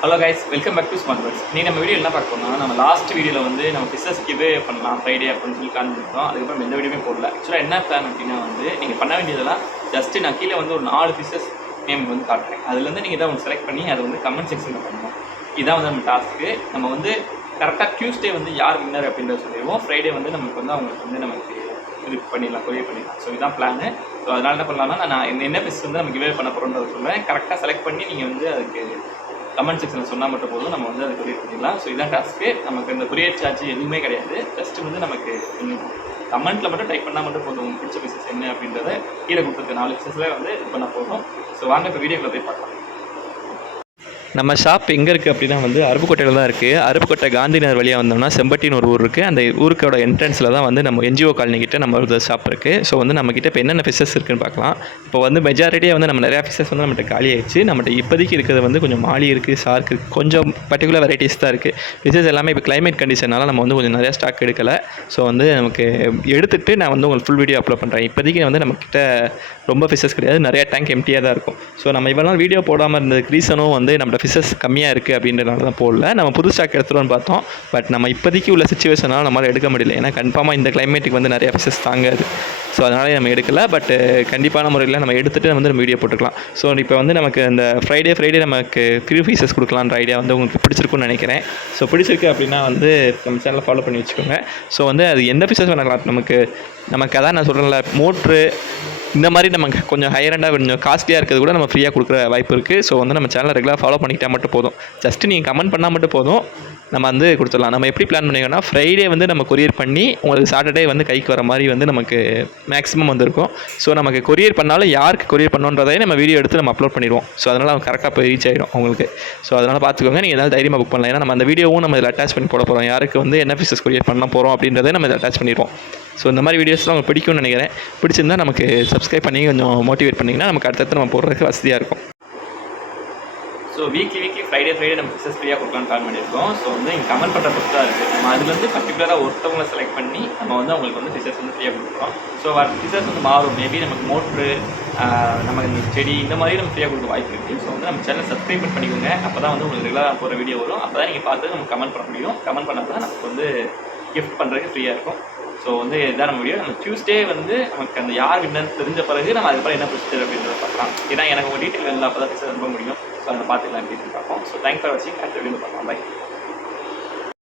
Hello guys, welcome back to smart words. நீ நம்ம video என்ன பார்க்கணும்னா, நம்ம லாஸ்ட் வீடியோவில் வந்து நம்ம ஃபிஷஸ் கிவே பண்ணலாம் ஃப்ரைடே அப்படின்னு சொல்லி காமிச்சிருக்கோம். அதுக்கப்புறம் எந்த வீடியோமே போடல. ஆக்சுவலாக என்ன பிளான் அப்படின்னா வந்து நீங்கள் பண்ண வேண்டியதெல்லாம் ஜஸ்ட்டு நான் கீழே வந்து ஒரு 4 ஃபிஷஸ் நேம் வந்து காட்டுறேன். அதுலேருந்து நீங்கள் தான் ஒன்று செலக்ட் பண்ணி அதை வந்து கமெண்ட் செக்ஷனில் பண்ணணும். இதான் வந்து நம்ம டாஸ்க்கு. நம்ம வந்து கரெக்டாக டியூஸ்டே வந்து யார் வின்னர் அப்படின்றத சொல்லிடுவோம். ஃப்ரைடே வந்து நமக்கு வந்து அவங்களுக்கு வந்து நமக்கு இது பண்ணிடலாம், கொரியர் பண்ணிடலாம். ஸோ இதுதான் பிளானு. ஸோ அதனால் என்ன பண்ணலாம்னா, நான் என்ன ஃபிஷ் வந்து நம்ம கிவே பண்ண போகிறோன்றதை சொல்லுவேன். கரெக்டாக செலக்ட் பண்ணி நீங்கள் வந்து அதுக்கு கமெண்ட் செக்ஷனில் சொன்னால் மட்டும் போதும், நம்ம வந்து அதை கொரியர் பண்ணிடலாம். ஸோ இதான் டாஸ்க்கு. நமக்கு இந்த கொரியர் சார்ஜ் எதுவுமே கிடையாது. ஜஸ்ட்டு வந்து நமக்கு கமெண்ட்டில் மட்டும் டைப் பண்ணால் மட்டும் போதும் உங்களுக்கு பிடிச்ச பிசஸ் என்ன அப்படின்றத கீழே கொடுத்துருக்க 4 பிசஸில் வந்து இது பண்ண போதும். ஸோ வாங்க இப்போ வீடியோக்குள்ள போய் பார்க்கலாம். நம்ம ஷாப் எங்கே இருக்குது அப்படின்னா வந்து அருப்புக்கோட்டையில் தான் இருக்குது. அருப்புக்கோட்டை காந்தி நகர் வழியாக வந்தோம்னா செம்பட்டின்னு ஒரு ஊர் இருக்குது. அந்த ஊருக்கோட என்ட்ரன்ஸில் தான் வந்து நம்ம என்ஜிஓ காலனி கிட்ட நம்ம ஒரு ஷாப் இருக்குது. ஸோ வந்து நம்மக்கிட்ட இப்போ என்னென்ன ஃபிஷஸ் இருக்குன்னு பார்க்கலாம். இப்போ வந்து மெஜாரிட்டியாக வந்து நம்ம நிறையா ஃபிஷஸ் வந்து நம்மகிட்ட காலி ஆயிடுச்சு. நம்மகிட்ட இப்போதைக்கு இருக்கிறது வந்து கொஞ்சம் மாலி இருக்குது, ஷார்க் இருக்குது, கொஞ்சம் பர்டிகுலர் வெரைட்டிஸ் தான் இருக்குது. ஃபிஷஸ் எல்லாமே இப்போ கிளைமேட் கண்டிஷனால் நம்ம வந்து கொஞ்சம் நிறையா ஸ்டாக் எடுக்கலை. ஸோ வந்து நமக்கு எடுத்துகிட்டு நான் வந்து உங்களுக்கு ஃபுல் வீடியோ அப்லோட் பண்ணுறேன். இப்போதைக்கு வந்து நம்மக்கிட்ட ரொம்ப ஃபிஷஸ் கிடையாது, நிறையா டேங்க் எம்டியாக தான் இருக்கும். ஸோ நம்ம இவ்வளோ நாள் வீடியோ போடாமல் இருந்ததுக்கு ரீசனும் வந்து நம்ம ஃபிஷஸ் கம்மியாக இருக்குது அப்படின்றனால தான் போடல. நம்ம புது ஸ்டாக் எடுத்துகிட்டோன்னு பார்த்தோம். பட் நம்ம இப்போதைக்கு உள்ள சிச்சுவேஷனால் நம்மளால் எடுக்க முடியல. ஏன்னா கன்ஃபார்மாக இந்த கிளைமேட்டுக்கு வந்து நிறையா ஃபிஷஸ் தாங்காது. ஸோ அதனாலே நம்ம எடுக்கலை. பட் கண்டிப்பான முறையில் நம்ம எடுத்துகிட்டு வந்து நம்ம வீடியோ போட்டுக்கலாம். ஸோ இப்போ வந்து நமக்கு அந்த ஃப்ரைடே நமக்கு ஃப்ரீ ஃபீஸஸ் கொடுக்கலான்ற ஐடியா வந்து உங்களுக்கு பிடிச்சிருக்குன்னு நினைக்கிறேன். ஸோ பிடிச்சிருக்கு அப்படின்னா வந்து நம்ம சேனலை ஃபாலோ பண்ணி வச்சுக்கோங்க. ஸோ வந்து அது எந்த ஃபீஸஸ் வேணாலும் நமக்கு அதான் நான் சொல்கிறேன்ல, மோட்ரு இந்த மாதிரி நமக்கு கொஞ்சம் ஹையரண்டாக கொஞ்சம் காஸ்ட்லியாக இருக்கிறது கூட நம்ம ஃப்ரீயாக கொடுக்குற வாய்ப்பு இருக்குது. ஸோ வந்து நம்ம சேனலை ரெகுலராக ஃபாலோ பண்ணிக்கிட்டால் மட்டும் போதும். ஜஸ்ட்டு நீங்கள் கமெண்ட் பண்ணால் மட்டும் போதும், நம்ம வந்து கொடுத்துடலாம். நம்ம எப்படி பிளான் பண்ணிக்கோன்னா, ஃப்ரைடே வந்து நம்ம கொரியர் பண்ணி உங்களுக்கு சாட்டர்டே வந்து கைக்கு வர மாதிரி வந்து நமக்கு மேக்ஸிமம் வந்துருக்கும். ஸோ நமக்கு கொரியர் பண்ணாலும் யாருக்கு கொரியர் பண்ணோன்றதையே நம்ம வீடியோ எடுத்து நம்ம அப்லோட் பண்ணிடுவோம். ஸோ அதனால் அவங்க கரெக்டாக போய் ரீச் ஆகிடும் உங்களுக்கு. ஸோ அதனால் பார்த்துக்கோங்க, நீங்கள் எதாவது தைரியமாக புக் பண்ணலாம். ஏன்னா நம்ம அந்த வீடியோவும் நம்ம இதில் அட்டாச் பண்ணி போட போகிறோம். யாருக்கு வந்து என்ன ஃபிஷஸ் கொரியர் பண்ண போகிறோம் அப்படின்றத நம்ம இதில் அட்டாச் பண்ணிடுவோம். ஸோ இந்த மாதிரி வீடியோஸ்லாம் உங்களுக்கு பிடிக்கும்னு நினைக்கிறேன். பிடிச்சிருந்தால் நமக்கு சப்ஸ்கிரைப் பண்ணி கொஞ்சம் மோட்டிவேட் பண்ணிங்கன்னா நமக்கு அடுத்தடுத்து நம்ம போடுறதுக்கு வசதியாக இருக்கும். ஸோ வீக்லி ஃப்ரைடே நம்ம ஃபிஷஸ் ஃப்ரீயாக கொடுக்கலான்னு பிளான் பண்ணியிருக்கோம். ஸோ வந்து நீங்கள் கமெண்ட் பண்ணுற பொறுத்து தான் இருக்குது. நம்ம அதுலேருந்து பர்டிகுலராக ஒருத்தவங்களை செலக்ட் பண்ணி நம்ம வந்து அவங்களுக்கு வந்து ஃபிஷஸ் வந்து ஃப்ரீயாக கொடுக்குறோம். ஸோ ஃபிஷஸ் வந்து மாறும். மேபி நமக்கு மோட்ரு, நமக்கு இந்த செடி இந்த மாதிரி நம்ம ஃப்ரீயாக கொடுக்க வாய்ப்பு இருக்குது. ஸோ வந்து நம்ம சேனல் சப்ஸ்கிரைப் பண்ணிக்கோங்க. அப்போ தான் வந்து உங்களுக்கு ரெகுலராக போகிற வீடியோ வரும். அப்போ தான் நீங்கள் பார்த்து நம்ம கமெண்ட் பண்ண முடியும். கமெண்ட் பண்ணால் தான் நமக்கு வந்து கிஃப்ட் பண்ணுறதுக்கு ஃப்ரீயாக இருக்கும். ஸோ வந்து இதுதான் நம்ம வீடியோ. நம்ம டியூஸ்டே வந்து நமக்கு அந்த யார் வின்னர் தெரிஞ்ச பிறகு நம்ம அதுக்கப்புறம் என்ன ப்ரொசீஜர் அப்படின்றத பார்க்கலாம். ஏன்னா எனக்கு உங்கள் டீட்டெயில் வேணும், அப்போ தான் ஃபிஷஸ் அனுப்ப முடியும். ஸோ அதை பார்த்துக்கலாம் அப்படின்னு பார்ப்போம். ஸோ தேங்க்ஸ் ஃபார் வாட்சிங். அடுத்த வீடியோ பார்க்கலாம். பை.